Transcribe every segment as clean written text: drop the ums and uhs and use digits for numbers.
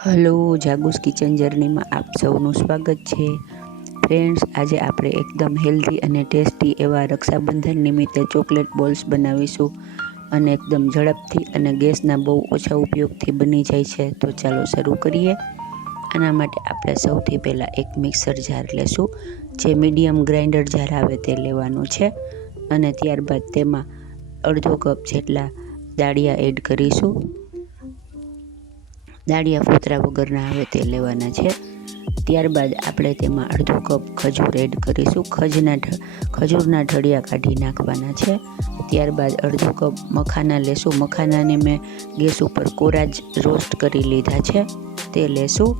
Hello, જાગુસ kitchen જર્નીમાં આપ સૌનું સ્વાગત છે. ફ્રેન્ડ્સ, આજે આપણે એકદમ હેલ્ધી અને ટેસ્ટી એવા રક્ષાબંધન નિમિત્તે ચોકલેટ બોલ્સ બનાવીશું અને એકદમ ઝડપથી અને ગેસના બહુ ઓછા ઉપયોગથી બની જાય છે. તો ચાલો શરૂ કરીએ. આના માટે આપણે સૌથી પહેલાં એક મિક્સર જાર લેશું, જે મીડિયમ ગ્રાઇન્ડર જાર આવે તે લેવાનું છે. અને ત્યારબાદ તેમાં અડધો કપ જેટલા દાળિયા એડ કરીશું. દાળિયા ફોતરા વગરના આવે તે લેવાના છે. ત્યારબાદ આપણે તેમાં અડધો કપ ખજૂર એડ કરીશું. ખજૂરના ઠળિયા કાઢી નાખવાના છે. ત્યારબાદ અડધો કપ મખાના લેશું. મખાનાને મેં ગેસ ઉપર કોરા જ રોસ્ટ કરી લીધા છે, તે લેશું.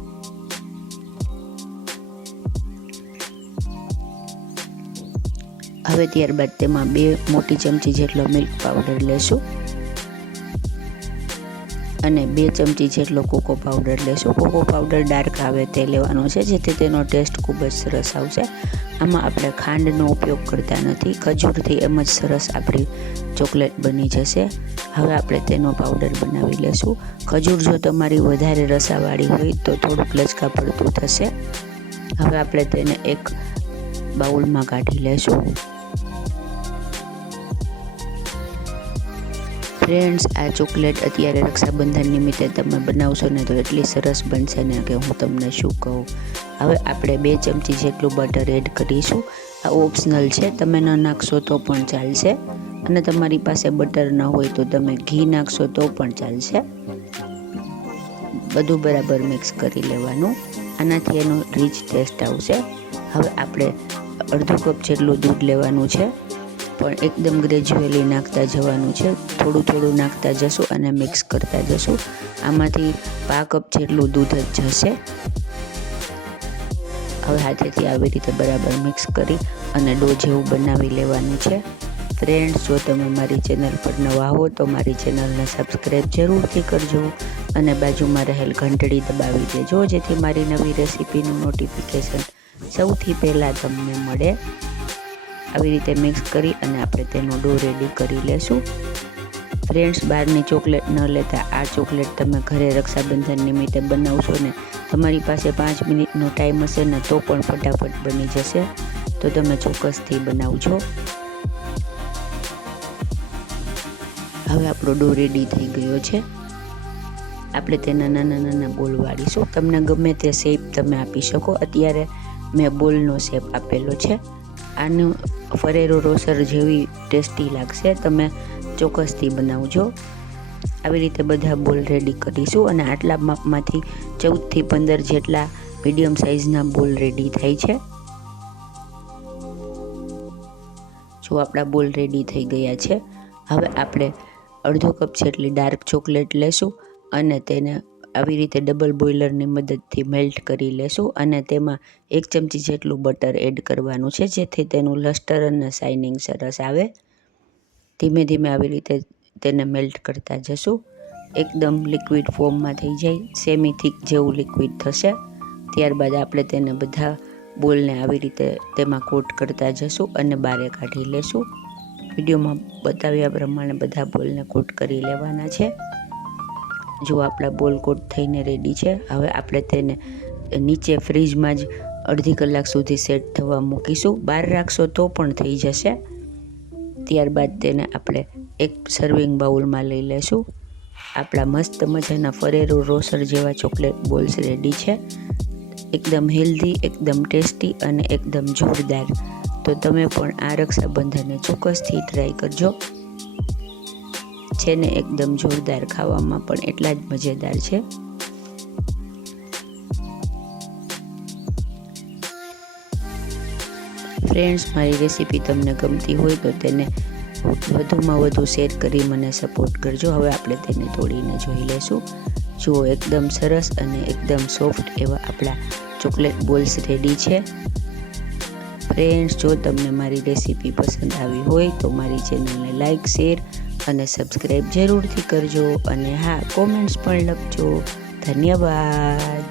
હવે ત્યારબાદ તેમાં 2 મોટી ચમચી જેટલો મિલ્ક પાવડર લેશું અને 2 ચમચી જેટલો કોકો પાવડર લેશું. કોકો પાવડર ડાર્ક આવે તે લેવાનો છે, જેથી તેનો ટેસ્ટ ખૂબ જ સરસ આવશે. આમાં આપણે ખાંડનો ઉપયોગ કરતા નથી, ખજૂરથી એમ જ સરસ આપણી ચોકલેટ બની જશે. હવે આપણે તેનો પાવડર બનાવી લેશું. ખજૂર જો તમારી વધારે રસાવાળી હોય તો થોડુંક લચકા પડતું થશે. હવે આપણે તેને એક બાઉલમાં કાઢી લેશું. ફ્રેન્ડ્સ, આ ચોકલેટ અત્યારે રક્ષાબંધન નિમિત્તે તમે બનાવશો ને તો એટલી સરસ બનશે ને કે હું તમને શું કહું. હવે આપણે 2 ચમચી જેટલું બટર એડ કરીશું. આ ઓપ્શનલ છે, તમે ન નાખશો તો પણ ચાલશે, અને તમારી પાસે બટર ન હોય તો તમે ઘી નાખશો તો પણ ચાલશે. બધું બરાબર મિક્સ કરી લેવાનું, આનાથી એનો રીચ ટેસ્ટ આવશે. હવે આપણે અડધો કપ જેટલું દૂધ લેવાનું છે, પણ એકદમ ગ્રેજ્યુઅલી નાખતા જવાનું છે. થોડું થોડું નાખતા જશું અને મિક્સ કરતા જશું. આમાંથી 1/2 કપ જેટલું દૂધ જ જશે. હવે હાથેથી આવી રીતે બરાબર મિક્સ કરી અને ડો જેવું બનાવી લેવાનું છે. ફ્રેન્ડ્સ, જો તમે મારી ચેનલ પર નવા હો તો મારી ચેનલને સબસ્ક્રાઈબ જરૂરથી કરજો અને બાજુમાં રહેલ ઘંટડી દબાવી દેજો, જેથી મારી નવી રેસીપીનું નોટિફિકેશન સૌથી પહેલાં તમને મળે. આવી રીતે મિક્સ કરી અને આપણે તેનો ડો રેડી કરી લેશું. ફ્રેન્ડ્સ, બહારની ચોકલેટ ન લેતા આ ચોકલેટ તમે ઘરે રક્ષાબંધન નિમિત્તે બનાવશો ને, તમારી પાસે 5 મિનિટનો ટાઈમ હશે ને તો પણ ફટાફટ બની જશે. તો તમે ચોક્કસથી બનાવજો. હવે આપણો ડો રેડી થઈ ગયો છે. આપણે તેના નાના નાના બોલ વાળીશું. તમને ગમે તે શેપ તમે આપી શકો. અત્યારે મેં બોલનો શેપ આપેલો છે. આનું ફરેરો રોસર જેવી ટેસ્ટી લાગશે. તમે ચોક્કસથી બનાવજો. આવી રીતે બધા બોલ રેડી કરીશું અને આટલા માપમાંથી 14 થી 15 જેટલા મીડિયમ સાઇઝના બોલ રેડી થાય છે. જો આપણા બોલ રેડી થઈ ગયા છે. હવે આપણે અડધો કપ જેટલી ડાર્ક ચોકલેટ લેશું અને તેને આવી રીતે ડબલ બોઇલરની મદદથી મેલ્ટ કરી લેશું અને તેમાં 1 ચમચી જેટલું બટર એડ કરવાનું છે, જેથી તેનું લસ્ટર અને શાઇનિંગ સરસ આવે. ધીમે ધીમે આવી રીતે તેને મેલ્ટ કરતા જશું. એકદમ લિક્વિડ ફોર્મમાં થઈ જાય, સેમી થીક જેવું લિક્વિડ થશે. ત્યારબાદ આપણે તેને બધા બોલને આવી રીતે તેમાં કોટ કરતા જશું અને બહાર કાઢી લેશું. વિડીયોમાં બતાવ્યા પ્રમાણે બધા બોલને કોટ કરી લેવાના છે. જો આપણા બોલ કોટ થઈને રેડી છે. હવે આપણે તેને નીચે ફ્રીજમાં જ અડધી કલાક સુધી સેટ થવા મૂકીશું. બહાર રાખશો તો પણ થઈ જશે. ત્યારબાદ તેને આપણે એક સર્વિંગ બાઉલમાં લઈ લેશું. આપણા મસ્ત મજાના ફરેરો રોસર જેવા ચોકલેટ બોલ્સ રેડી છે. એકદમ હેલ્ધી, એકદમ ટેસ્ટી અને એકદમ જોરદાર. તો તમે પણ આ રક્ષાબંધને ચોક્કસથી ટ્રાય કરજો. છે ને એકદમ જોરદાર, ખાવામાં પણ એટલા જ મજેદાર છે. ફ્રેન્ડ્સ, મારી રેસીપી તમને ગમતી હોય તો તેને વધુમાં વધુ શેર કરી મને સપોર્ટ કરજો. હવે આપણે તેને તોડીને જોઈ લેશું. જુઓ, એકદમ સરસ અને એકદમ સોફ્ટ એવા આપણા ચોકલેટ બોલ્સ રેડી છે. ફ્રેન્ડ્સ, જો તમને મારી રેસીપી પસંદ આવી હોય તો મારી ચેનલને લાઈક, શેર અને સબસ્ક્રાઈબ જરૂરથી કરજો. અને હા, કોમેન્ટ્સ પણ લખજો. ધન્યવાદ.